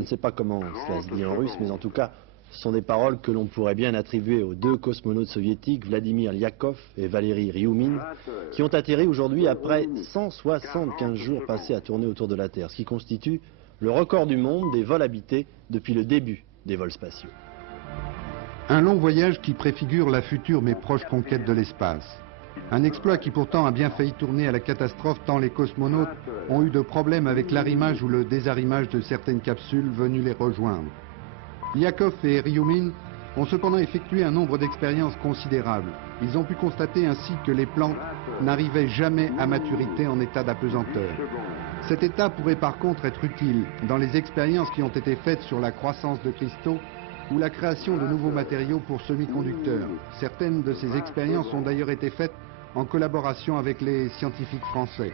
Je ne sais pas comment cela se dit en russe, mais en tout cas, ce sont des paroles que l'on pourrait bien attribuer aux deux cosmonautes soviétiques, Vladimir Lyakov et Valery Ryoumin, qui ont atterri aujourd'hui après 175 jours passés à tourner autour de la Terre, ce qui constitue le record du monde des vols habités depuis le début des vols spatiaux. Un long voyage qui préfigure la future mais proche conquête de l'espace. Un exploit qui pourtant a bien failli tourner à la catastrophe tant les cosmonautes ont eu de problèmes avec l'arrimage ou le désarrimage de certaines capsules venues les rejoindre. Lyakov et Ryoumin ont cependant effectué un nombre d'expériences considérables. Ils ont pu constater ainsi que les plantes n'arrivaient jamais à maturité en état d'apesanteur. Cet état pourrait par contre être utile dans les expériences qui ont été faites sur la croissance de cristaux ou la création de nouveaux matériaux pour semi-conducteurs. Certaines de ces expériences ont d'ailleurs été faites en collaboration avec les scientifiques français.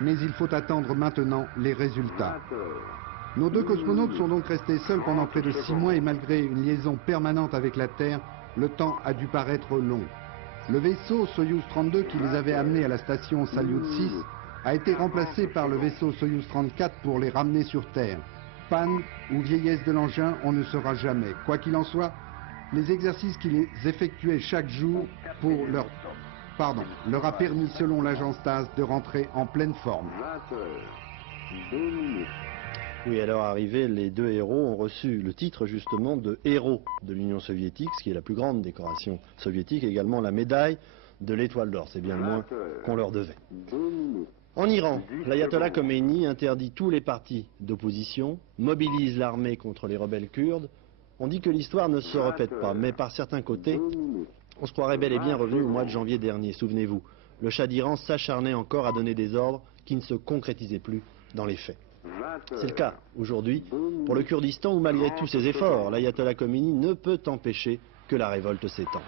Mais il faut attendre maintenant les résultats. Nos deux cosmonautes sont donc restés seuls pendant près de 6 mois et malgré une liaison permanente avec la Terre, le temps a dû paraître long. Le vaisseau Soyouz 32 qui les avait amenés à la station Salyut 6 a été remplacé par le vaisseau Soyouz 34 pour les ramener sur Terre. Panne ou vieillesse de l'engin, on ne saura jamais. Quoi qu'il en soit, les exercices qu'ils effectuaient chaque jour leur a permis, selon l'agence TASS, de rentrer en pleine forme. Oui, à leur arrivée, les deux héros ont reçu le titre justement de héros de l'Union soviétique, ce qui est la plus grande décoration soviétique, et également la médaille de l'étoile d'or. C'est bien le moins qu'on leur devait. En Iran, l'ayatollah Khomeini interdit tous les partis d'opposition, mobilise l'armée contre les rebelles kurdes. On dit que l'histoire ne se répète pas, mais par certains côtés, on se croirait bel et bien revenu au mois de janvier dernier. Souvenez-vous, le Shah d'Iran s'acharnait encore à donner des ordres qui ne se concrétisaient plus dans les faits. C'est le cas aujourd'hui pour le Kurdistan où malgré tous ses efforts, l'ayatollah Khomeini ne peut empêcher que la révolte s'étende.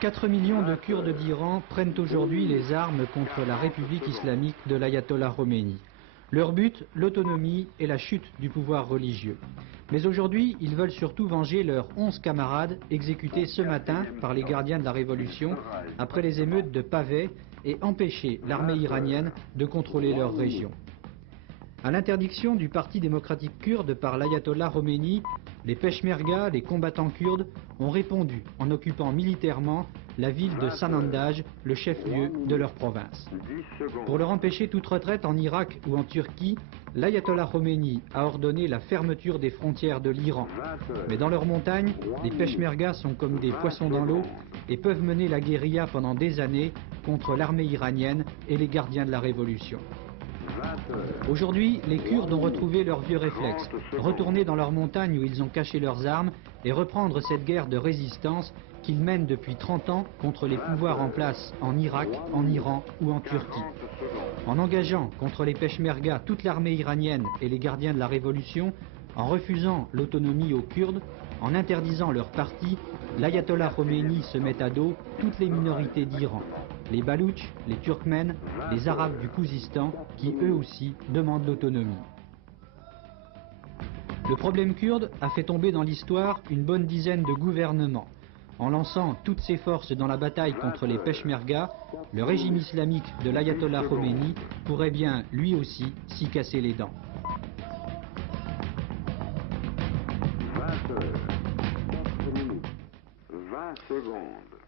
4 millions de Kurdes d'Iran prennent aujourd'hui les armes contre la République islamique de l'ayatollah Khomeini. Leur but, l'autonomie et la chute du pouvoir religieux. Mais aujourd'hui, ils veulent surtout venger leurs 11 camarades exécutés ce matin par les gardiens de la Révolution après les émeutes de Paveh et empêcher l'armée iranienne de contrôler leur région. À l'interdiction du Parti démocratique kurde par l'ayatollah Khomeini, les Peshmerga, les combattants kurdes, ont répondu en occupant militairement la ville de Sanandaj, le chef-lieu de leur province. Pour leur empêcher toute retraite en Irak ou en Turquie, l'ayatollah Khomeini a ordonné la fermeture des frontières de l'Iran. Mais dans leurs montagnes, les Peshmerga sont comme des poissons dans l'eau et peuvent mener la guérilla pendant des années contre l'armée iranienne et les gardiens de la révolution. Aujourd'hui, les Kurdes ont retrouvé leurs vieux réflexes, retourner dans leurs montagnes où ils ont caché leurs armes et reprendre cette guerre de résistance qu'ils mènent depuis 30 ans contre les pouvoirs en place en Irak, en Iran ou en Turquie. En engageant contre les Peshmerga toute l'armée iranienne et les gardiens de la révolution, en refusant l'autonomie aux Kurdes, en interdisant leur parti, l'ayatollah Khomeini se met à dos toutes les minorités d'Iran. Les Baloutches, les Turkmènes, les Arabes du Khouzistan, qui eux aussi demandent l'autonomie. Le problème kurde a fait tomber dans l'histoire une bonne dizaine de gouvernements. En lançant toutes ses forces dans la bataille contre les Peshmerga, le régime islamique de l'ayatollah Khomeini pourrait bien, lui aussi, s'y casser les dents.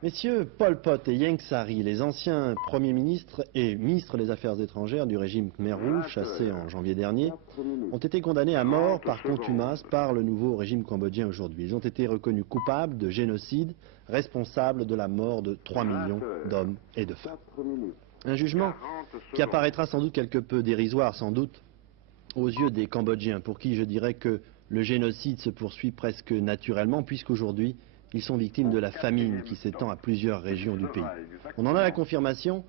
Messieurs Pol Pot et Ieng Sary, les anciens premiers ministres et ministres des Affaires étrangères du régime Khmer Rouge, chassés en janvier dernier, ont été condamnés à mort par contumace par le nouveau régime cambodgien aujourd'hui. Ils ont été reconnus coupables de génocide, responsables de la mort de 3 millions d'hommes et de femmes. Un jugement qui apparaîtra sans doute quelque peu dérisoire, sans doute, aux yeux des Cambodgiens, pour qui je dirais que le génocide se poursuit presque naturellement, puisqu'aujourd'hui, ils sont victimes de la famine qui s'étend à plusieurs régions du pays. On en a la confirmation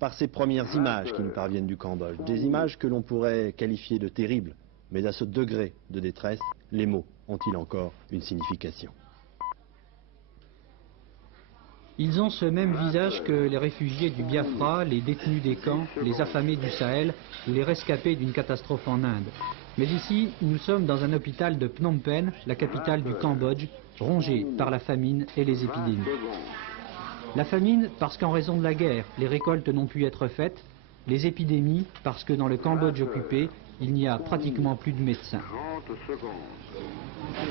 par ces premières images qui nous parviennent du Cambodge. Des images que l'on pourrait qualifier de terribles, mais à ce degré de détresse, les mots ont-ils encore une signification? Ils ont ce même visage que les réfugiés du Biafra, les détenus des camps, les affamés du Sahel ou les rescapés d'une catastrophe en Inde. Mais ici, nous sommes dans un hôpital de Phnom Penh, la capitale du Cambodge, rongé par la famine et les épidémies. La famine parce qu'en raison de la guerre, les récoltes n'ont pu être faites. Les épidémies parce que dans le Cambodge occupé, il n'y a pratiquement plus de médecins.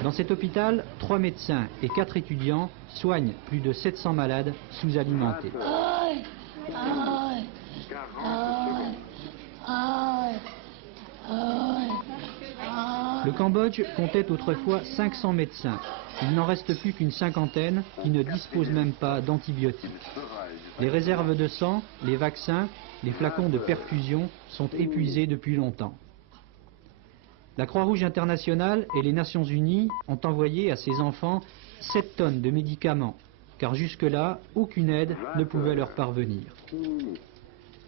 Dans cet hôpital, 3 médecins et 4 étudiants soignent plus de 700 malades sous-alimentés. Le Cambodge comptait autrefois 500 médecins. Il n'en reste plus qu'une cinquantaine qui ne disposent même pas d'antibiotiques. Les réserves de sang, les vaccins, les flacons de perfusion sont épuisés depuis longtemps. La Croix-Rouge internationale et les Nations Unies ont envoyé à ces enfants 7 tonnes de médicaments, car jusque-là, aucune aide ne pouvait leur parvenir.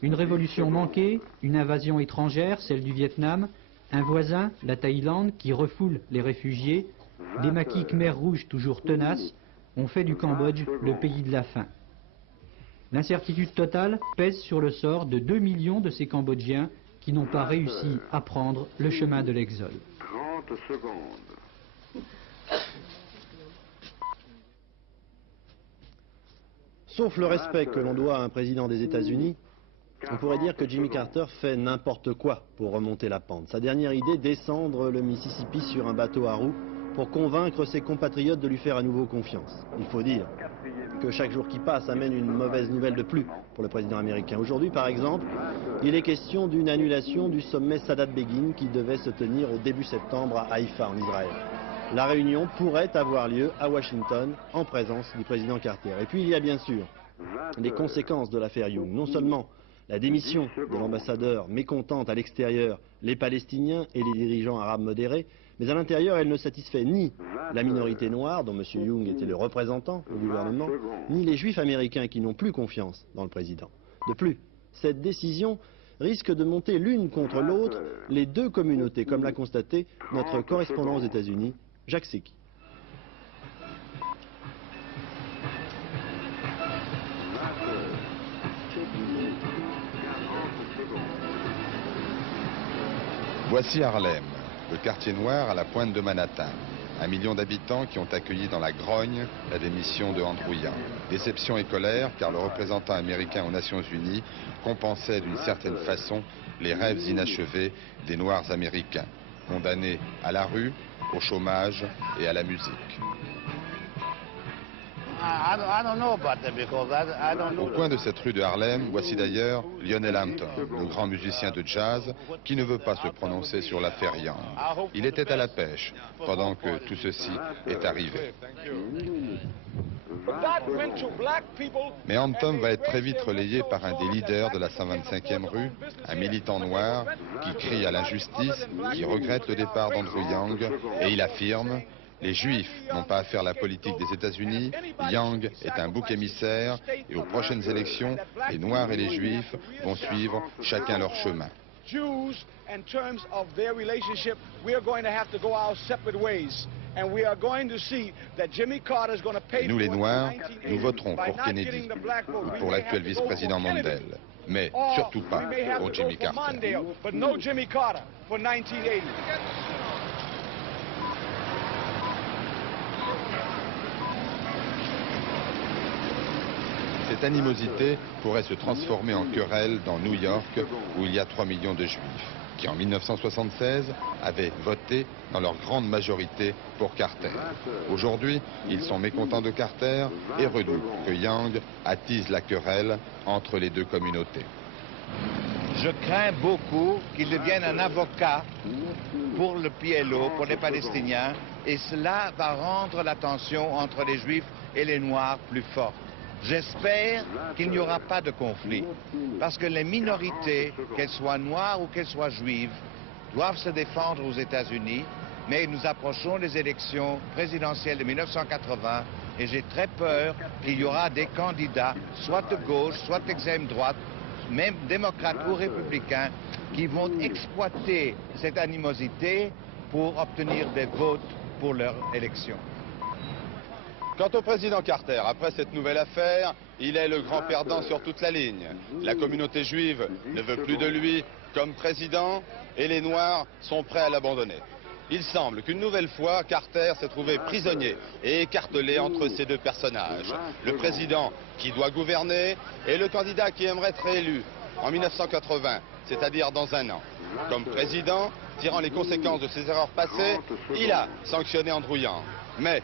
Une révolution manquée, une invasion étrangère, celle du Vietnam, un voisin, la Thaïlande, qui refoule les réfugiés, des maquis Khmer rouges toujours tenaces, ont fait du Cambodge le pays de la faim. L'incertitude totale pèse sur le sort de 2 millions de ces Cambodgiens qui n'ont pas réussi à prendre le chemin de l'exode. 30 secondes. Sauf le respect que l'on doit à un président des États-Unis, on pourrait dire que Jimmy Carter fait n'importe quoi pour remonter la pente. Sa dernière idée, descendre le Mississippi sur un bateau à roues pour convaincre ses compatriotes de lui faire à nouveau confiance. Il faut dire que chaque jour qui passe amène une mauvaise nouvelle de plus pour le président américain. Aujourd'hui, par exemple, il est question d'une annulation du sommet Sadat-Begin qui devait se tenir au début septembre à Haïfa, en Israël. La réunion pourrait avoir lieu à Washington en présence du président Carter. Et puis il y a bien sûr les conséquences de l'affaire Young. Non seulement la démission de l'ambassadeur mécontente à l'extérieur les Palestiniens et les dirigeants arabes modérés, mais à l'intérieur, elle ne satisfait ni la minorité noire, dont M. Young était le représentant au gouvernement, ni les juifs américains qui n'ont plus confiance dans le président. De plus, cette décision risque de monter l'une contre l'autre les deux communautés, comme l'a constaté notre correspondant aux États-Unis, Jacques Séqui. Voici Harlem, le quartier noir à la pointe de Manhattan. 1 million d'habitants qui ont accueilli dans la grogne la démission de Andrew Young. Déception et colère car le représentant américain aux Nations Unies compensait d'une certaine façon les rêves inachevés des Noirs américains, condamnés à la rue, au chômage et à la musique. Au coin de cette rue de Harlem, voici d'ailleurs Lionel Hampton, le grand musicien de jazz qui ne veut pas se prononcer sur l'affaire Young. Il était à la pêche pendant que tout ceci est arrivé. Mais Hampton va être très vite relayé par un des leaders de la 125e rue, un militant noir qui crie à l'injustice, qui regrette le départ d'Andrew Young et il affirme: les Juifs n'ont pas à faire la politique des États-Unis, Young est un bouc émissaire et aux prochaines élections, les Noirs et les Juifs vont suivre chacun leur chemin. Et nous les Noirs, nous voterons pour Kennedy ou pour l'actuel vice-président Mondale, mais surtout pas pour Jimmy Carter. Cette animosité pourrait se transformer en querelle dans New York, où il y a 3 millions de Juifs, qui en 1976 avaient voté dans leur grande majorité pour Carter. Aujourd'hui, ils sont mécontents de Carter et redoutent que Young attise la querelle entre les deux communautés. Je crains beaucoup qu'il devienne un avocat pour le PLO, pour les Palestiniens, et cela va rendre la tension entre les Juifs et les Noirs plus forte. J'espère qu'il n'y aura pas de conflit, parce que les minorités, qu'elles soient noires ou qu'elles soient juives, doivent se défendre aux États-Unis, mais nous approchons des élections présidentielles de 1980 et j'ai très peur qu'il y aura des candidats, soit de gauche, soit d'extrême droite, même démocrates ou républicains, qui vont exploiter cette animosité pour obtenir des votes pour leur élection. Quant au président Carter, après cette nouvelle affaire, il est le grand perdant sur toute la ligne. La communauté juive ne veut plus de lui comme président et les Noirs sont prêts à l'abandonner. Il semble qu'une nouvelle fois, Carter s'est trouvé prisonnier et écartelé entre ces deux personnages. Le président qui doit gouverner et le candidat qui aimerait être réélu en 1980, c'est-à-dire dans un an. Comme président, tirant les conséquences de ses erreurs passées, il a sanctionné Andrew Yang. Mais,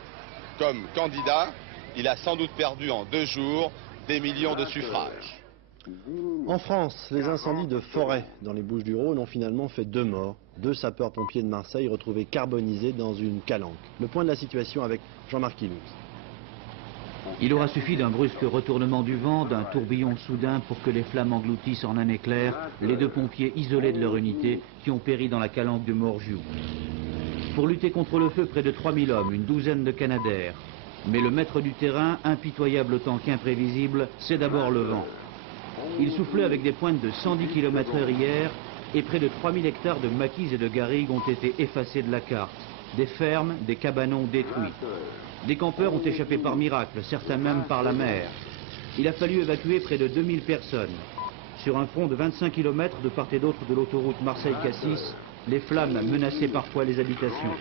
comme candidat, il a sans doute perdu en 2 jours des millions de suffrages. En France, les incendies de forêt dans les Bouches-du-Rhône ont finalement fait 2 morts. 2 sapeurs-pompiers de Marseille retrouvés carbonisés dans une calanque. Le point de la situation avec Jean-Marc Ilouz. Il aura suffi d'un brusque retournement du vent, d'un tourbillon soudain pour que les flammes engloutissent en un éclair les 2 pompiers isolés de leur unité qui ont péri dans la calanque de Morgiou. Pour lutter contre le feu, près de 3000 hommes, une douzaine de canadaires. Mais le maître du terrain, impitoyable autant qu'imprévisible, c'est d'abord le vent. Il soufflait avec des pointes de 110 km/h hier et près de 3000 hectares de maquis et de garrigues ont été effacés de la carte. Des fermes, des cabanons détruits. Des campeurs ont échappé par miracle, certains même par la mer. Il a fallu évacuer près de 2000 personnes. Sur un front de 25 km de part et d'autre de l'autoroute Marseille-Cassis, les flammes menaçaient parfois les habitations.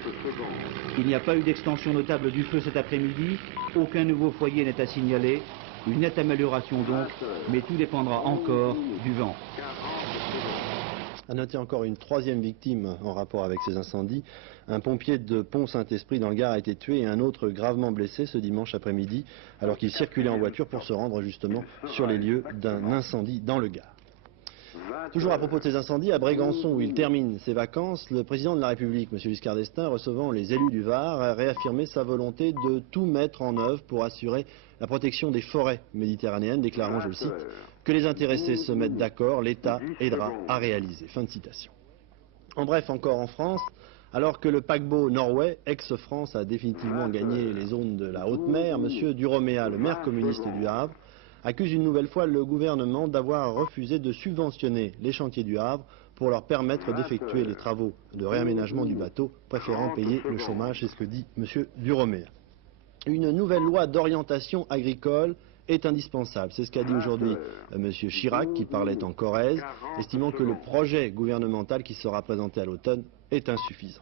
Il n'y a pas eu d'extension notable du feu cet après-midi, aucun nouveau foyer n'est à signaler. Une nette amélioration donc, mais tout dépendra encore du vent. À noter encore une 3e victime en rapport avec ces incendies. Un pompier de Pont-Saint-Esprit dans le Gard a été tué et un autre gravement blessé ce dimanche après-midi alors qu'il circulait en voiture pour se rendre justement sur les lieux d'un incendie dans le Gard. Toujours à propos de ces incendies, à Brégançon où il termine ses vacances, le président de la République, M. Giscard d'Estaing, recevant les élus du Var, a réaffirmé sa volonté de tout mettre en œuvre pour assurer la protection des forêts méditerranéennes, déclarant, je le cite, que les intéressés se mettent d'accord, l'État aidera à réaliser. Fin de citation. En bref, encore en France, alors que le paquebot Norway, ex-France, a définitivement gagné les zones de la haute mer, M. Duroméa, le maire communiste du Havre, accuse une nouvelle fois le gouvernement d'avoir refusé de subventionner les chantiers du Havre pour leur permettre d'effectuer les travaux de réaménagement du bateau, préférant payer le chômage, c'est ce que dit M. Duroméa. Une nouvelle loi d'orientation agricole est indispensable. C'est ce qu'a dit aujourd'hui M. Chirac, qui parlait en Corrèze, estimant que le projet gouvernemental qui sera présenté à l'automne est insuffisant.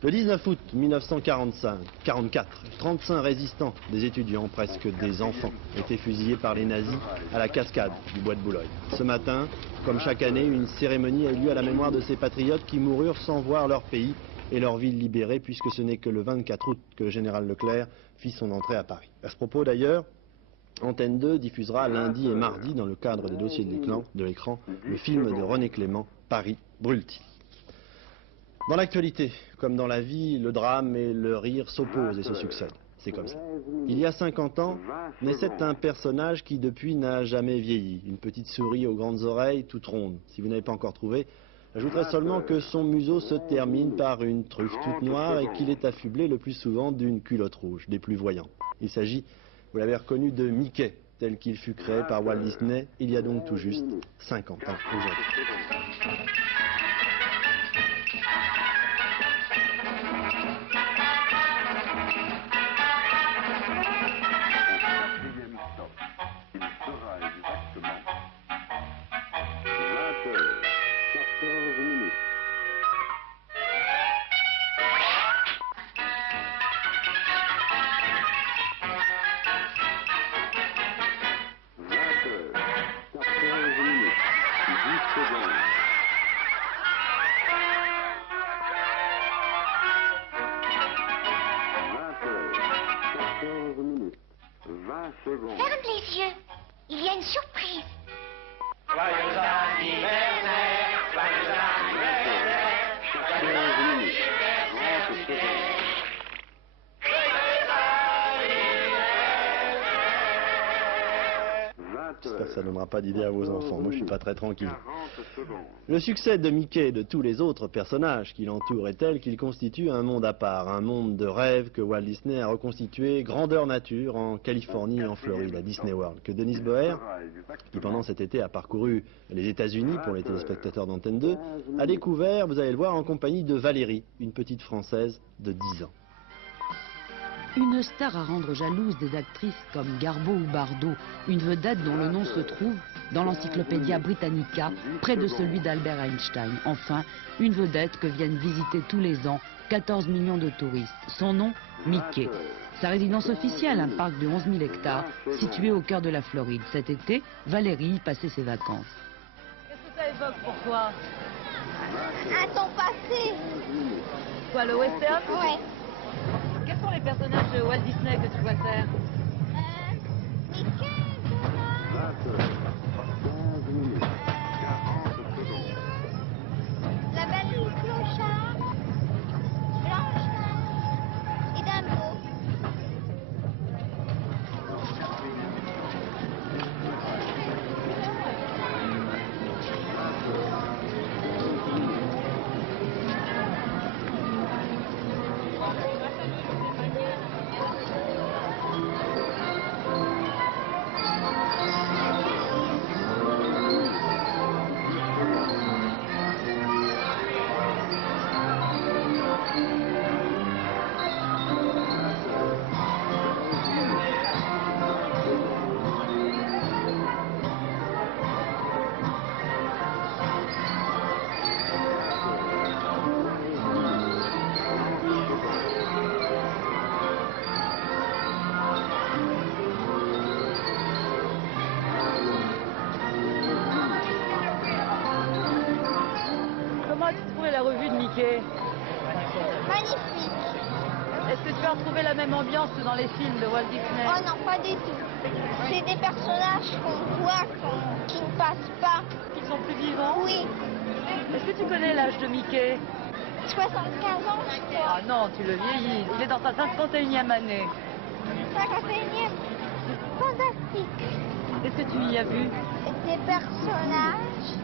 Le 19 août 1944, 35 résistants, des étudiants, presque des enfants, étaient fusillés par les nazis à la cascade du bois de Boulogne. Ce matin, comme chaque année, une cérémonie a eu lieu à la mémoire de ces patriotes qui moururent sans voir leur pays et leur ville libérée, puisque ce n'est que le 24 août que le général Leclerc fit son entrée à Paris. À ce propos d'ailleurs, Antenne 2 diffusera lundi et mardi, dans le cadre des dossiers de l'écran, le film de René Clément, Paris brûle-t-il. Dans l'actualité, comme dans la vie, le drame et le rire s'opposent et se succèdent. C'est comme ça. Il y a 50 ans, naissait un personnage qui depuis n'a jamais vieilli. Une petite souris aux grandes oreilles, toute ronde. Si vous n'avez pas encore trouvé, j'ajouterai seulement que son museau se termine par une truffe toute noire et qu'il est affublé le plus souvent d'une culotte rouge, des plus voyants. Il s'agit, vous l'avez reconnu, de Mickey, tel qu'il fut créé par Walt Disney il y a donc tout juste 50 ans aujourd'hui. Ferme les yeux, il y a une surprise. Joyeux anniversaire, joyeux anniversaire, joyeux anniversaire. J'espère que ça ne donnera pas d'idée à vos enfants. Moi, je suis pas très tranquille. Le succès de Mickey et de tous les autres personnages qui l'entourent est tel qu'il constitue un monde à part, un monde de rêve que Walt Disney a reconstitué grandeur nature en Californie et en Floride, à Disney World, que Denis Boer, qui pendant cet été a parcouru les États-Unis pour les téléspectateurs d'Antenne 2, a découvert, vous allez le voir, en compagnie de Valérie, une petite Française de 10 ans. Une star à rendre jalouse des actrices comme Garbeau ou Bardot, une vedette dont le nom se trouve dans l'Encyclopédia Britannica, près de celui d'Albert Einstein. Enfin, une vedette que viennent visiter tous les ans 14 millions de touristes. Son nom, Mickey. Sa résidence officielle, un parc de 11 000 hectares, situé au cœur de la Floride. Cet été, Valérie y passait ses vacances. Qu'est-ce que ça évoque pour toi? à ton passé. Quoi, le western? Ouais. Quels sont les personnages de Walt Disney que tu préfères? Mickey, Donald, la belle et le clochard, Blanche-Neige et Dumbo. Comment as-tu trouvé la revue de Mickey? Magnifique. Est-ce que tu as retrouvé la même ambiance que dans les films de Walt Disney? Oh non, pas du tout. C'est des personnages qu'on voit, qui ne passent pas. Qui sont plus vivants? Oui. Est-ce que tu connais l'âge de Mickey? 75 ans, je crois. Ah non, tu le vieillis. Il est dans sa 51e année. 51e. Fantastique. Qu'est-ce que tu y as vu? Des personnages,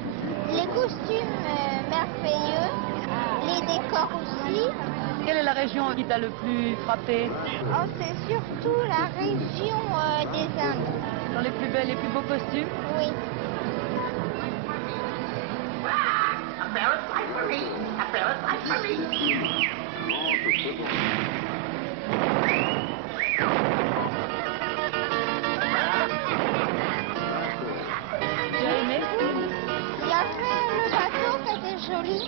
les costumes merveilleux, les décors aussi. Quelle est la région qui t'a le plus frappé? Oh, c'est surtout la région des Indes. Dans les plus belles, les plus beaux costumes? Oui. A parasite for me. A parasite for me. Tu as aimé? Il y avait le bateau qui était joli.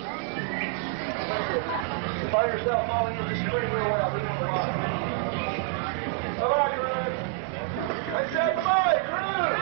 Find yourself falling into the stream real well. Bye-bye, Groot. I said bye, Groot!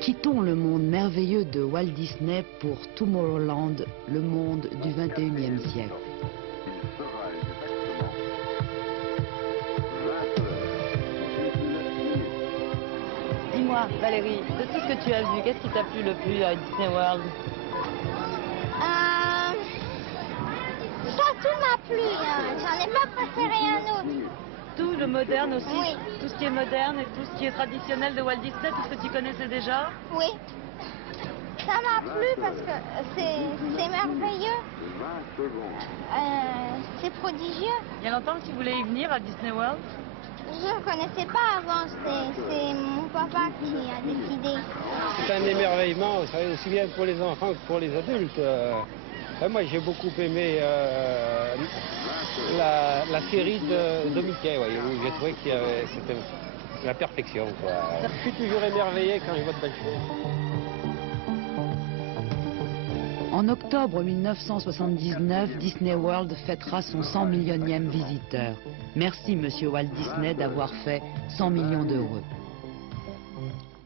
Quittons le monde merveilleux de Walt Disney pour Tomorrowland, le monde du 21e siècle. Dis-moi, Valérie, de tout ce que tu as vu, qu'est-ce qui t'a plu le plus à Disney World? Ça, tout m'a plu. J'en ai pas préféré un autre. Tout, le moderne aussi? Oui. Tout ce qui est moderne et tout ce qui est traditionnel de Walt Disney, tout ce que tu connaissais déjà? Oui. Ça m'a plu parce que c'est merveilleux. C'est prodigieux. Il y a longtemps que tu voulais y venir à Disney World? Je ne connaissais pas avant. C'est mon papa qui a décidé. C'est un émerveillement, ça aussi bien pour les enfants que pour les adultes. Moi, j'ai beaucoup aimé la série de Mickey, ouais, où j'ai trouvé que c'était la perfection, quoi. Je suis toujours émerveillé quand je vois de belles choses. En octobre 1979, Disney World fêtera son 100 millionième visiteur. Merci, monsieur Walt Disney, d'avoir fait 100 millions d'heureux.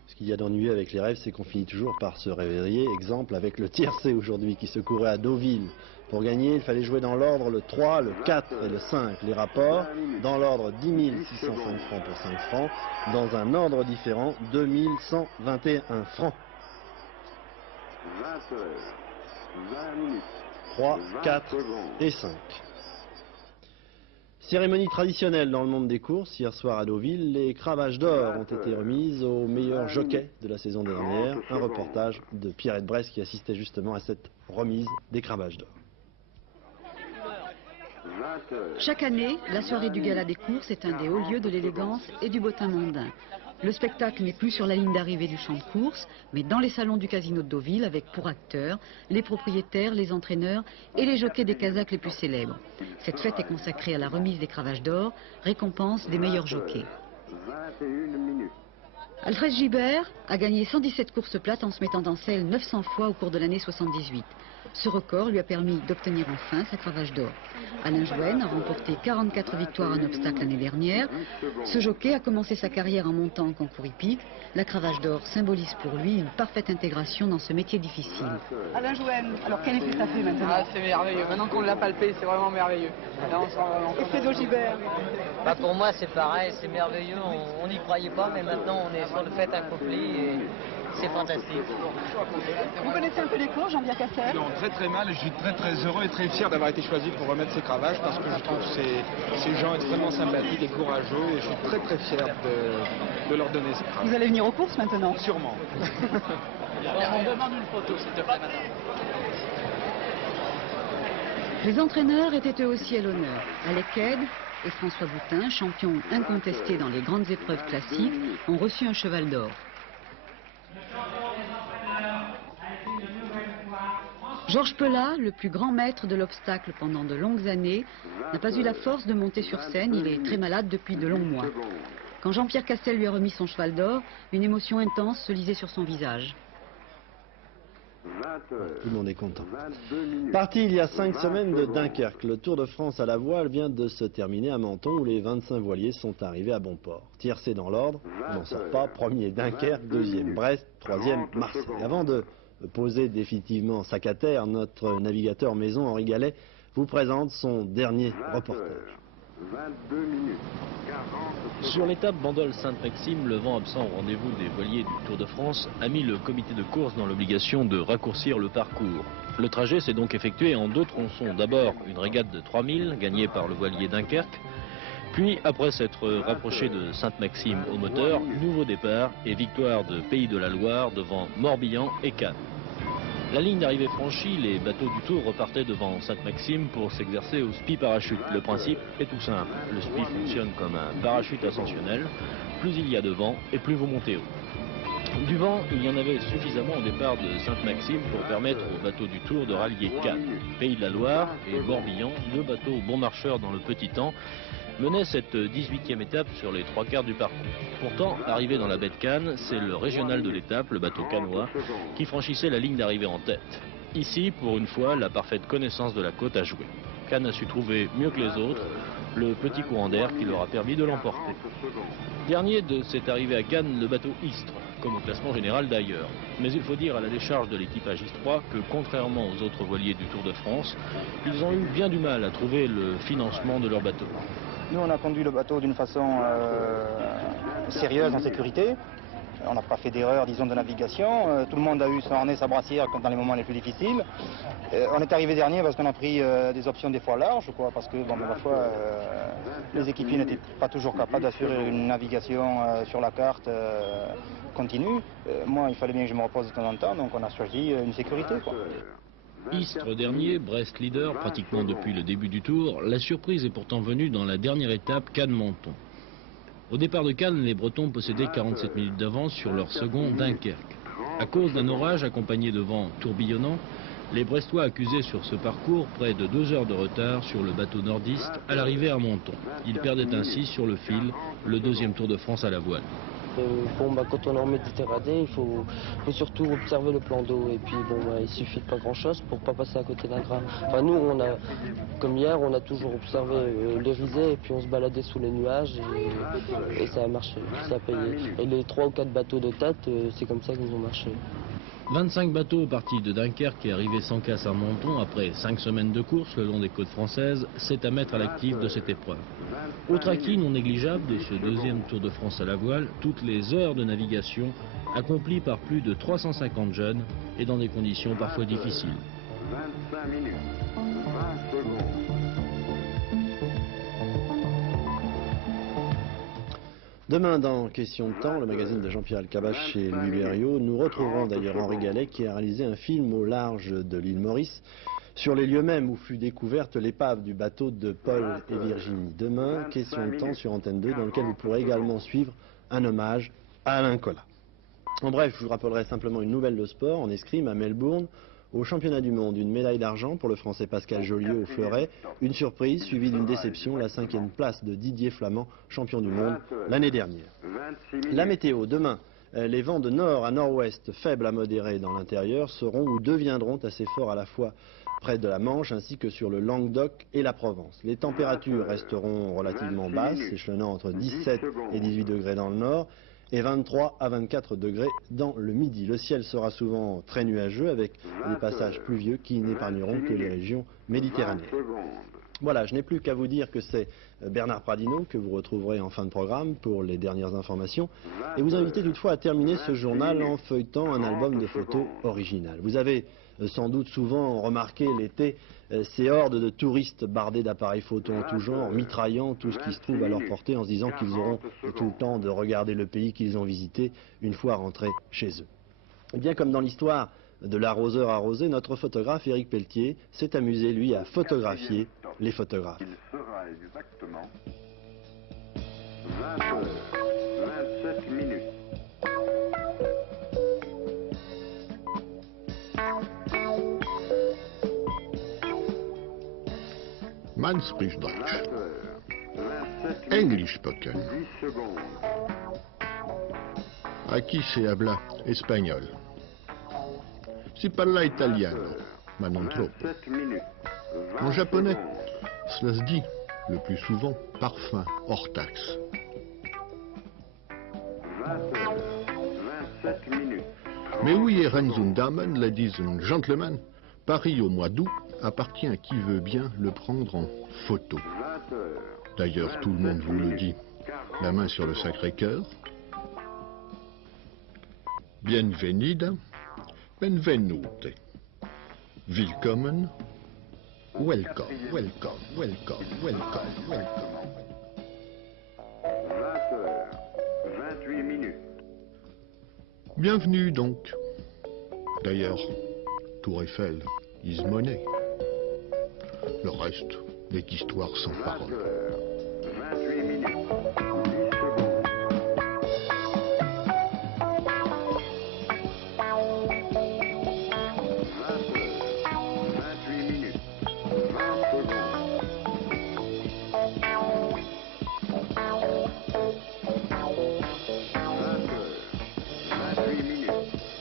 Ce qu'il y a d'ennuyeux avec les rêves, c'est qu'on finit toujours par se réveiller. Exemple avec le tiercé aujourd'hui qui se courait à Deauville. Pour gagner, il fallait jouer dans l'ordre le 3, le 4 et le 5. Les rapports, dans l'ordre 10 605 francs pour 5 francs. Dans un ordre différent, 2121 francs. 3, 4 et 5. Cérémonie traditionnelle dans le monde des courses. Hier soir à Deauville, les cravaches d'or ont été remises aux meilleurs jockeys de la saison dernière. Un reportage de Pierrette Bresse qui assistait justement à cette remise des cravaches d'or. Chaque année, la soirée du gala des courses est un des hauts lieux de l'élégance et du bottin mondain. Le spectacle n'est plus sur la ligne d'arrivée du champ de course, mais dans les salons du casino de Deauville avec pour acteurs les propriétaires, les entraîneurs et les jockeys des casaques les plus célèbres. Cette fête est consacrée à la remise des cravaches d'or, récompense des meilleurs jockeys. Alfred Gibert a gagné 117 courses plates en se mettant en selle 900 fois au cours de l'année 78. Ce record lui a permis d'obtenir enfin sa cravache d'or. Alain Jouenne a remporté 44 victoires en obstacle l'année dernière. Ce jockey a commencé sa carrière en montant en concours hippique. La cravache d'or symbolise pour lui une parfaite intégration dans ce métier difficile. Alain Jouenne, alors quel effet ça fait maintenant? Ah, c'est merveilleux. Maintenant qu'on l'a palpé, c'est vraiment merveilleux. Et Fredo Gibert? Bah pour moi c'est pareil, c'est merveilleux. On n'y croyait pas, mais maintenant on est sur le fait accompli et c'est fantastique. Vous connaissez un peu les cours, Jean-Pierre Castel? Non, très mal, et je suis très heureux et très fier d'avoir été choisi pour remettre ces cravaches parce que je trouve ces gens extrêmement sympathiques et courageux et je suis très fier de leur donner ces cravaches. Vous allez venir aux courses maintenant? Sûrement. On demande une photo, s'il te plaît, madame. Les entraîneurs étaient eux aussi à l'honneur. Alec Head et François Boutin, champions incontestés dans les grandes épreuves classiques, ont reçu un cheval d'or. Georges Pelat, le plus grand maître de l'obstacle pendant de longues années, n'a pas eu la force de monter sur scène. Il est très malade depuis de longs mois. Quand Jean-Pierre Castel lui a remis son cheval d'or, une émotion intense se lisait sur son visage. Tout le monde est content. Parti il y a 5 semaines de Dunkerque, le Tour de France à la voile vient de se terminer à Menton où les 25 voiliers sont arrivés à bon port. Tiercé dans l'ordre, on n'en sort pas. Premier Dunkerque, deuxième Brest, troisième Marseille. Avant de poser définitivement sac à terre, notre navigateur maison Henri Gallet vous présente son dernier reportage. 22 minutes, 40 Sur l'étape Bandol-Sainte-Maxime, le vent absent au rendez-vous des voiliers du Tour de France a mis le comité de course dans l'obligation de raccourcir le parcours. Le trajet s'est donc effectué en 2 tronçons. D'abord une régate de 3000 gagnée par le voilier Dunkerque, puis après s'être rapproché de Sainte-Maxime au moteur, nouveau départ et victoire de Pays de la Loire devant Morbihan et Cannes. La ligne d'arrivée franchie, les bateaux du Tour repartaient devant Sainte-Maxime pour s'exercer au ski parachute. Le principe est tout simple. Le ski fonctionne comme un parachute ascensionnel. Plus il y a de vent et plus vous montez haut. Du vent, il y en avait suffisamment au départ de Sainte-Maxime pour permettre aux bateaux du Tour de rallier Cannes. Pays de la Loire et Morbihan, 2 bateaux bon marcheurs dans le petit temps, menait cette 18e étape sur les 3/4 du parcours. Pourtant, arrivé dans la baie de Cannes, c'est le régional de l'étape, le bateau cannois, qui franchissait la ligne d'arrivée en tête. Ici, pour une fois, la parfaite connaissance de la côte a joué. Cannes a su trouver mieux que les autres le petit courant d'air qui leur a permis de l'emporter. Dernier de cette arrivée à Cannes, le bateau Istres, comme au classement général d'ailleurs. Mais il faut dire à la décharge de l'équipage Istrois que, contrairement aux autres voiliers du Tour de France, ils ont eu bien du mal à trouver le financement de leur bateau. Nous, on a conduit le bateau d'une façon sérieuse, en sécurité. On n'a pas fait d'erreur, disons, de navigation. Tout le monde a eu son harnais, sa brassière, comme dans les moments les plus difficiles. On est arrivé dernier parce qu'on a pris des options des fois larges, quoi, parce que, bon, la fois, les équipiers n'étaient pas toujours capables d'assurer une navigation sur la carte continue. Moi, il fallait bien que je me repose de temps en temps, donc on a choisi une sécurité, quoi. Istres dernier, Brest leader pratiquement depuis le début du Tour, la surprise est pourtant venue dans la dernière étape Cannes-Menton. Au départ de Cannes, les Bretons possédaient 47 minutes d'avance sur leur second Dunkerque. À cause d'un orage accompagné de vents tourbillonnants, les Brestois accusaient sur ce parcours près de 2 heures de retard sur le bateau nordiste à l'arrivée à Menton. Ils perdaient ainsi sur le fil le 2e Tour de France à la voile. Quand on est en Méditerranée, il faut surtout observer le plan d'eau. Et puis il suffit de pas grand-chose pour pas passer à côté d'un grain. Enfin, nous, comme hier, on a toujours observé les risées et puis on se baladait sous les nuages et ça a marché, ça a payé. Et les 3 ou 4 bateaux de tête, c'est comme ça qu'ils ont marché. 25 bateaux partis de Dunkerque et arrivés sans casse à Menton après 5 semaines de course le long des côtes françaises, c'est à mettre à l'actif de cette épreuve. Autre acquis non négligeable de ce 2e Tour de France à la voile, toutes les heures de navigation accomplies par plus de 350 jeunes et dans des conditions parfois difficiles. 25 minutes, 20 secondes. Demain, dans Question de temps, le magazine de Jean-Pierre Elkabbach et Louis Berriot, nous retrouverons d'ailleurs Henri Gallet qui a réalisé un film au large de l'île Maurice sur les lieux mêmes où fut découverte l'épave du bateau de Paul et Virginie. Demain, Question de temps sur Antenne 2, dans lequel vous pourrez également suivre un hommage à Alain Colas. En bref, je vous rappellerai simplement une nouvelle de sport en escrime à Melbourne. Au championnat du monde, une médaille d'argent pour le Français Pascal Joliot au fleuret. Une surprise suivie d'une déception, la 5e place de Didier Flamand, champion du monde l'année dernière. La météo, demain, les vents de nord à nord-ouest, faibles à modérés dans l'intérieur, seront ou deviendront assez forts à la fois près de la Manche ainsi que sur le Languedoc et la Provence. Les températures resteront relativement basses, échelonnant entre 17 et 18 degrés dans le nord et 23 à 24 degrés dans le midi. Le ciel sera souvent très nuageux avec des passages pluvieux qui n'épargneront que les régions méditerranéennes. Voilà, je n'ai plus qu'à vous dire que c'est Bernard Pradino que vous retrouverez en fin de programme pour les dernières informations et vous inviter toutefois à terminer ce journal en feuilletant un album de photos original. Vous avez sans doute souvent remarqué l'été ces hordes de touristes bardés d'appareils photo en tout genre, mitraillant tout ce qui se trouve à leur portée en se disant qu'ils auront tout le temps de regarder le pays qu'ils ont visité une fois rentrés chez eux. Et bien comme dans l'histoire de l'arroseur arrosé, notre photographe Éric Pelletier s'est amusé, lui, à photographier les photographes. Il sera exactement 20h27 minutes. Man spricht Deutsch. English spoken. Aquí se habla espagnol. Si parla italiano, ma non troppo. En japonais, cela se dit le plus souvent parfum hors taxe. 20h27 minutes. Mais oui, Herren und Damen, ladies and gentlemen, Paris au mois d'août appartient à qui veut bien le prendre en photo. D'ailleurs, tout le monde vous le dit. La main sur le Sacré-Cœur. Bienvenida, benvenute. Willkommen, welcome, welcome, welcome, welcome, welcome. 20h28 minutes. Bienvenue donc. D'ailleurs, Tour Eiffel is money. Le reste n'est qu'histoire sans parole. 28 minutes. 10 secondes. 28 minutes.